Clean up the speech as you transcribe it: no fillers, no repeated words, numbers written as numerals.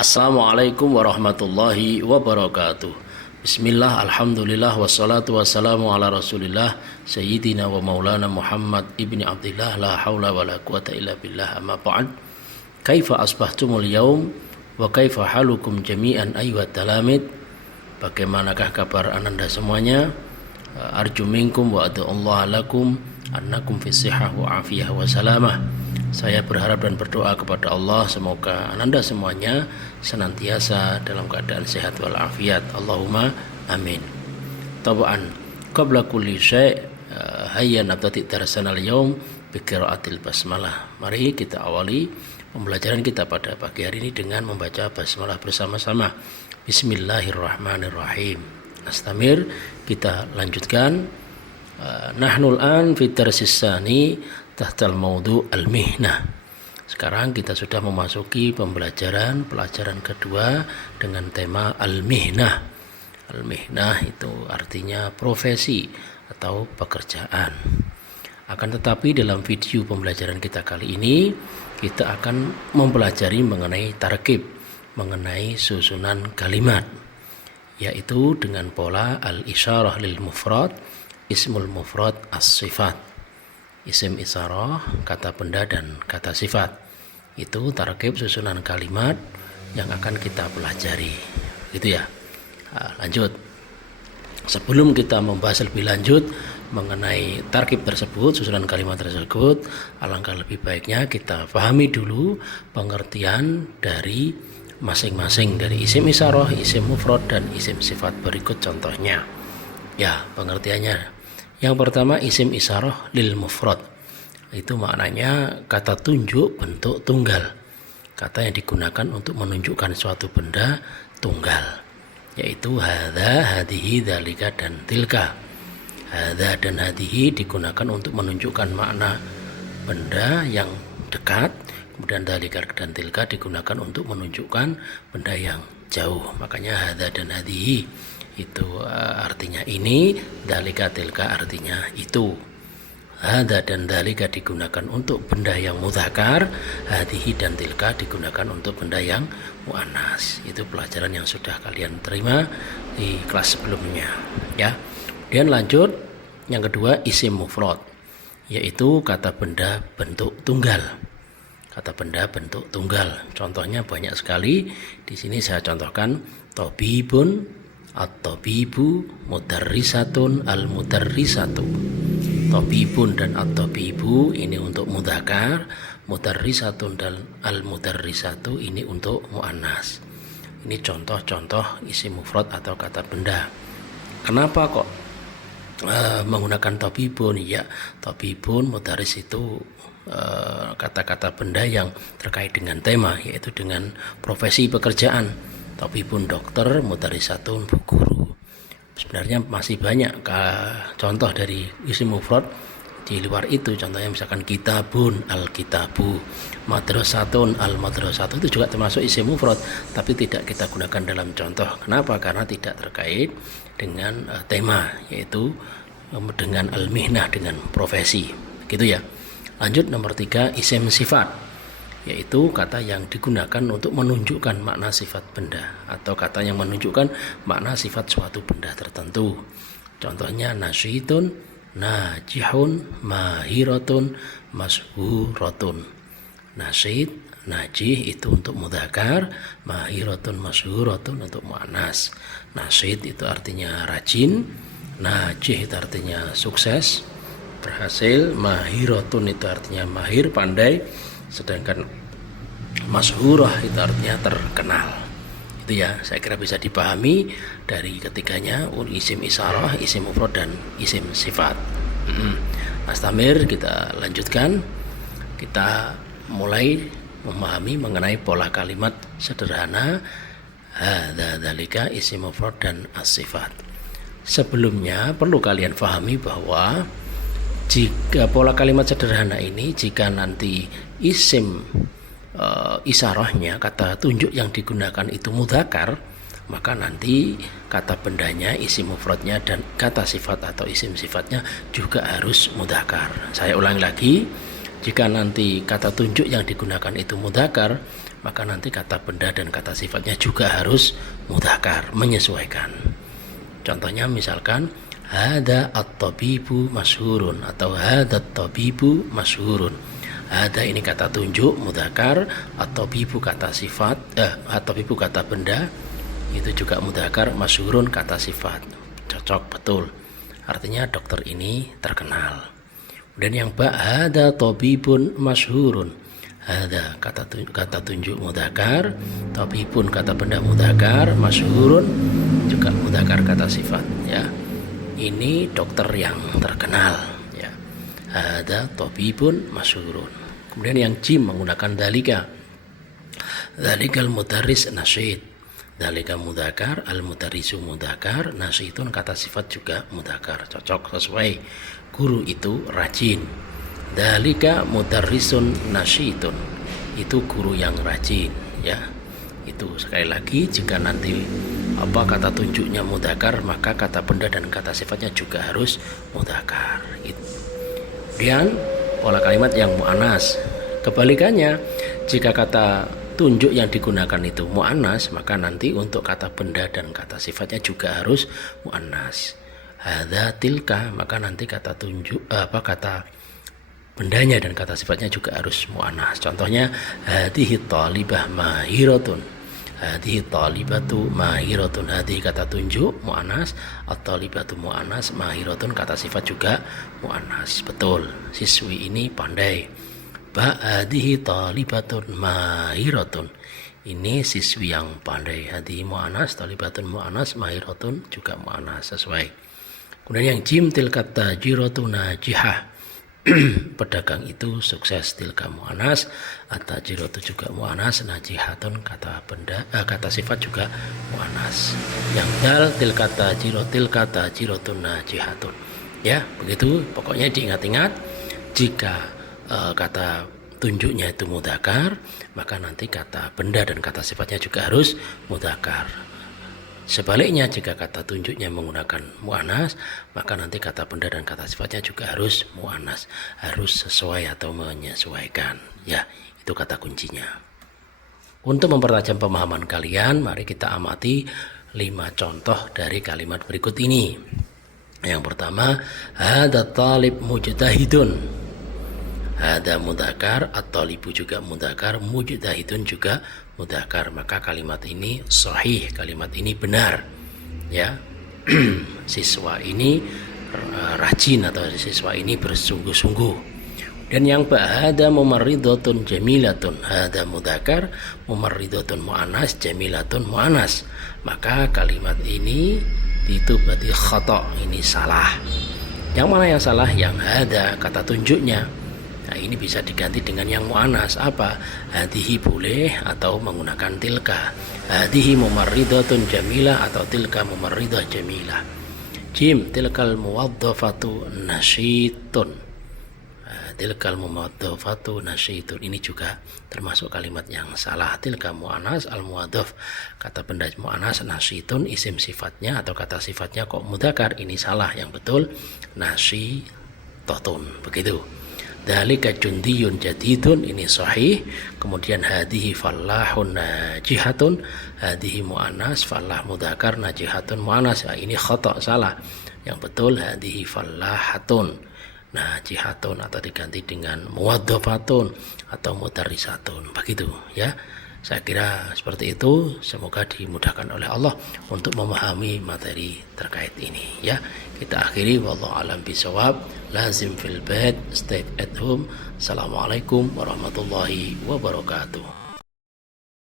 Assalamualaikum warahmatullahi wabarakatuh. Bismillah, alhamdulillah, wassalatu wassalamu ala rasulillah Sayyidina wa maulana Muhammad ibni Abdillah, la hawla wa la quwata illa billah, amma ba'd. Kaifa asbahtumul yaum wa kaifa halukum jami'an ayyuhat talamid. Bagaimanakah kabar ananda semuanya? Arju minkum wa ad'ullaha lakum annakum fi sihhah wa afiyah wa salamah. Saya berharap dan berdoa kepada Allah semoga ananda semuanya senantiasa dalam keadaan sehat walafiat. Allahumma amin. Tabaan qabla kulli syai' hayya nabtadi darasanal yaum bi qiraatil basmalah. Mari kita awali pembelajaran kita pada pagi hari ini dengan membaca basmalah bersama-sama. Bismillahirrahmanirrahim. Nastamir, kita lanjutkan. Nahnul an fi darsis tsani tahtal maudu al-mihnah. Sekarang kita sudah memasuki pelajaran kedua dengan tema al-mihnah. Al-mihnah itu artinya profesi atau pekerjaan. Akan tetapi dalam video pembelajaran kita kali ini kita akan mempelajari mengenai tarkib, mengenai susunan kalimat, yaitu dengan pola al-isyarah lil mufrad, ismul mufrad as-sifat. Isim isyarah, kata benda dan kata sifat. Itu tarkib susunan kalimat yang akan kita pelajari. Gitu ya. Lanjut. Sebelum kita membahas lebih lanjut mengenai tarkib tersebut, susunan kalimat tersebut, alangkah lebih baiknya kita pahami dulu pengertian dari masing-masing dari isim isyarah, isim mufrad dan isim sifat. Berikut contohnya. Ya, pengertiannya. Yang pertama, isim isyarah lil mufrad. Itu maknanya kata tunjuk bentuk tunggal. Kata yang digunakan untuk menunjukkan suatu benda tunggal. Yaitu hadza, hadihi, dzalika, dan tilka. Hadza dan hadihi digunakan untuk menunjukkan makna benda yang dekat. Kemudian dzalika dan tilka digunakan untuk menunjukkan benda yang jauh. Makanya hadza dan hadihi itu artinya ini, dzalika tilka artinya itu. Hadza dan dzalika digunakan untuk benda yang mudzakkar, hadihi dan tilka digunakan untuk benda yang muannas. Itu pelajaran yang sudah kalian terima di kelas sebelumnya, ya. Kemudian lanjut yang kedua, isim mufrad, yaitu kata benda bentuk tunggal. Kata benda bentuk tunggal. Contohnya banyak sekali. Di sini saya contohkan tabibun, at-tabibu, mudarrisatun, al-mudarrisatu. Tabibun dan at-tabibu ini untuk mudzakkar, mudarrisatun dan al-mudarrisatu ini untuk muannas. Ini contoh-contoh isim mufrad atau kata benda. Kenapa kok menggunakan tabibun? Ya, tabibun, mudarris itu kata-kata benda yang terkait dengan tema, yaitu dengan profesi pekerjaan. Tabibun dokter, mudarrisatun guru. Sebenarnya masih banyak contoh dari isim mufrad di luar itu. Contohnya misalkan kitabun, al-kitabu, madrasatun, al-madrasatu, itu juga termasuk isim mufrad, tapi tidak kita gunakan dalam contoh. Kenapa? Karena tidak terkait dengan tema, yaitu dengan al-mihnah, dengan profesi. Gitu ya. Lanjut nomor 3, isim sifat, yaitu kata yang digunakan untuk menunjukkan makna sifat benda atau kata yang menunjukkan makna sifat suatu benda tertentu. Contohnya nasyidun, najihun, mahiratun, mashuratun. Nasyid, najih itu untuk mudzakkar, mahiratun, mashuratun untuk muannas. Nasyid itu artinya rajin, najih itu artinya sukses, berhasil, mahiratun itu artinya mahir, pandai, sedangkan masyhurah itu artinya terkenal. Itu ya, saya kira bisa dipahami dari ketiganya, isim isyarah, isim mufrad dan isim sifat. Astamir, kita lanjutkan. Kita mulai memahami mengenai pola kalimat sederhana hadza, dzalika, isim mufrad dan as-sifat. Sebelumnya perlu kalian pahami bahwa jika pola kalimat sederhana ini, jika nanti isim isyarahnya, kata tunjuk yang digunakan itu mudzakkar, maka nanti kata bendanya, isim mufradnya dan kata sifat atau isim sifatnya juga harus mudzakkar. Saya ulangi lagi, jika nanti kata tunjuk yang digunakan itu mudzakkar, maka nanti kata benda dan kata sifatnya juga harus mudzakkar, menyesuaikan. Contohnya misalkan hada at-tabibu masyhurun atau hada at-tabibu masyhurun. Hada ini kata tunjuk mudzakkar, at-tabibu kata sifat, at-tabibu kata benda itu juga mudzakkar, masyhurun kata sifat. Cocok betul. Artinya dokter ini terkenal. Dan yang hada tabibun masyhurun. Hada kata tunjuk mudzakkar, tabibun kata benda mudzakkar, masyhurun juga mudzakkar kata sifat, ya. Ini dokter yang terkenal, ya. Hada tabibun masyhurun. Kemudian yang jim menggunakan dalika. Dalikal mudarris nasyid. Dalika mudzakkar, al mudarrisu mudzakkar, nasyidun kata sifat juga mudzakkar. Cocok, sesuai. Guru itu rajin. Dalika mudarrisun nasyidun. Itu guru yang rajin, ya. Itu sekali lagi jika nanti kata tunjuknya mudzakkar, maka kata benda dan kata sifatnya juga harus mudzakkar. Kemudian pola kalimat yang muannas. Kebalikannya, jika kata tunjuk yang digunakan itu muannas, maka nanti untuk kata benda dan kata sifatnya juga harus muannas. Hadza tilka, maka nanti kata tunjuk kata bendanya dan kata sifatnya juga harus muannas. Contohnya hadhihi talibah mahiratun. Hadhihi talibatu mahiratun. Hadhihi kata tunjuk muannas, at-talibatu muannas, mahiratun kata sifat juga muannas. Betul, siswi ini pandai. Hadhihi talibatun mahiratun. Ini siswi yang pandai. Hadhihi muannas, talibatun muannas, mahiratun juga muannas, sesuai. Kemudian yang jim tilka tajiratu najihah. Pedagang itu sukses, tilka muannas, at-tajiratu juga muannas, najihatun kata benda, kata sifat juga muannas. Yang dal tilka tajiratun najihatun. Ya, begitu. Pokoknya diingat-ingat, jika kata tunjuknya itu mudzakkar, maka nanti kata benda dan kata sifatnya juga harus mudzakkar. Sebaliknya, jika kata tunjuknya menggunakan muannas, maka nanti kata benda dan kata sifatnya juga harus muannas, harus sesuai atau menyesuaikan. Ya, itu kata kuncinya. Untuk mempertajam pemahaman kalian, mari kita amati 5 contoh dari kalimat berikut ini. Yang pertama, hadza talib mujtahidun. Hadza mudzakkar, at-talibu juga mudzakkar, mujtahidun juga mudzakkar, maka kalimat ini sahih, kalimat ini benar, ya. Siswa ini rajin atau siswa ini bersungguh-sungguh. Dan yang hada mumarridatun jamilatun, hada mudzakkar, mumarridatun muannas, jamilatun muannas, maka kalimat ini itu berarti khata, ini salah. Yang mana yang salah? Yang hada kata tunjuknya. Nah, ini bisa diganti dengan yang muannas. Apa? Hadhihi boleh atau menggunakan tilka. Hadhihi mumarridatun jamilah atau tilka mumarridah jamilah. Jim tilkal muwaddafatu nasyitun. Tilkal muwaddafatu nasyitun. Ini juga termasuk kalimat yang salah. Tilka muannas, al muwaddaf kata benda muannas, nasyitun isim sifatnya atau kata sifatnya kok mudzakkar. Ini salah. Yang betul nasyitun. Begitu. Dalika jundiyun jadidun, ini sahih. Kemudian hadhihi fallahun najihatun, hadhihi muannas, fallah mudzakkar, najihatun muannas. Nah, ini khata, salah. Yang betul hadhihi fallahatun najihatun atau diganti dengan muwaddafatun atau mudarrisatun. Begitu, ya. Saya kira seperti itu. Semoga dimudahkan oleh Allah untuk memahami materi terkait ini, ya. Kita akhiri, wallahu alam bisawab. Lazim fil bait, stay at home. Assalamualaikum warahmatullahi wabarakatuh.